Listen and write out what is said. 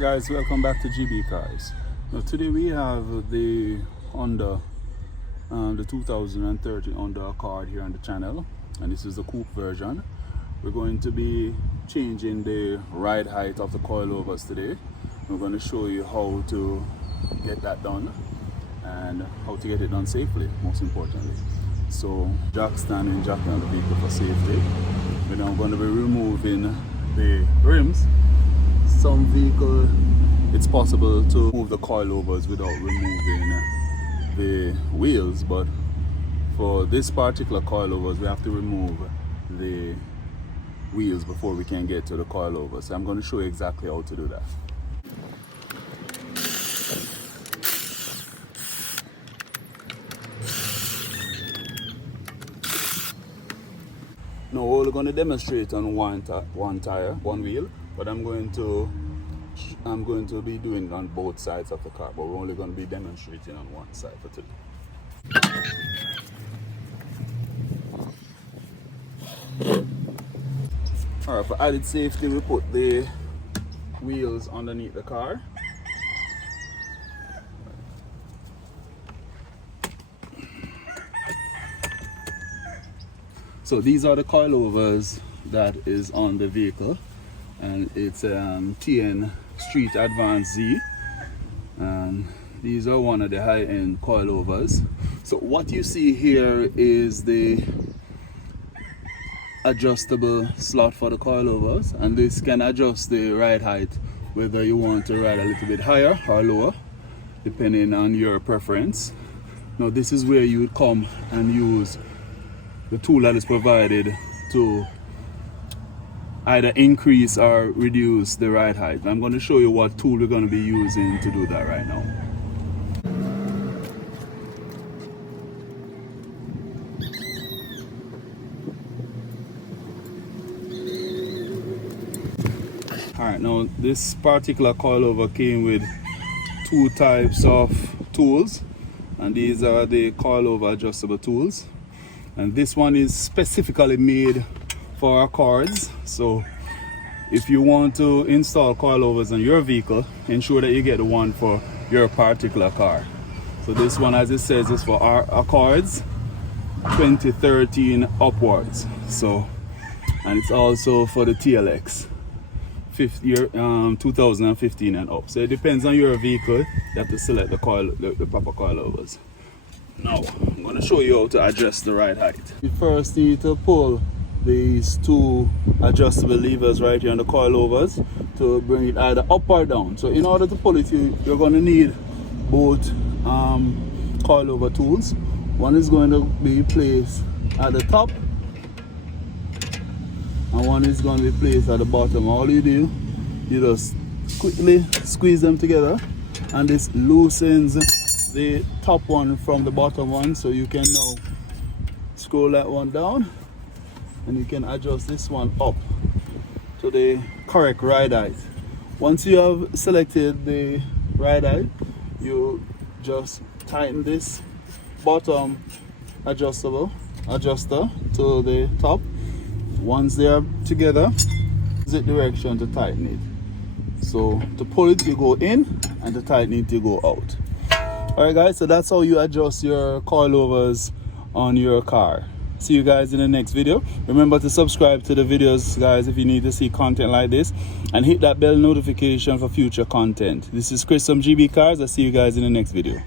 Alright guys, welcome back to GB Cars. Now today we have the Honda, the 2013 Honda Accord here on the channel, and this is the coupe version. We're going to be changing the ride height of the coilovers today. We're going to show you how to get that done and how to get it done safely, most importantly. So jack standing, jacking on the vehicle for safety. We're now going to be removing the rims. Some vehicle, it's possible to move the coilovers without removing the wheels, but for this particular coilovers we have to remove the wheels before we can get to the coilovers. So I'm going to show you exactly how to do that. Now we're going to demonstrate on one tire, one wheel, but I'm going to be doing it on both sides of the car, but we're only going to be demonstrating on one side for today. Alright, for added safety we put the wheels underneath the car. So these are the coilovers that is on the vehicle, and it's Tein Street Advanced Z, and these are one of the high-end coilovers. So what you see here is the adjustable slot for the coilovers, and this can adjust the ride height whether you want to ride a little bit higher or lower depending on your preference. Now this is where you would come and use the tool that is provided to either increase or reduce the ride height. I'm going to show you what tool we're going to be using to do that right now. Alright, now this particular coilover came with two types of tools, and these are the coilover adjustable tools. And this one is specifically made for Accords. So if you want to install coilovers on your vehicle, ensure that you get the one for your particular car. So this one, as it says, is for our Accords 2013 upwards. So, and it's also for the TLX 2015 and up. So it depends on your vehicle. You have to select the proper coilovers. Now, I'm going to show you how to adjust the ride height. You first need to pull these two adjustable levers right here on the coilovers to bring it either up or down. So in order to pull it, you're going to need both coilover tools. One is going to be placed at the top, and one is going to be placed at the bottom. All you do, you just quickly squeeze them together, and this loosens the top one from the bottom one, so you can now scroll that one down and you can adjust this one up to the correct ride height. Once you have selected the ride height, you just tighten this bottom adjuster to the top. Once they are together, opposite direction to tighten it. So to pull it, you go in, and to tighten it, you go out. Alright guys, so that's how you adjust your coilovers on your car. See you guys in the next video. Remember to subscribe to the videos, guys, if you need to see content like this, and hit that bell notification for future content. This is Chris from GB Cars. I'll see you guys in the next video.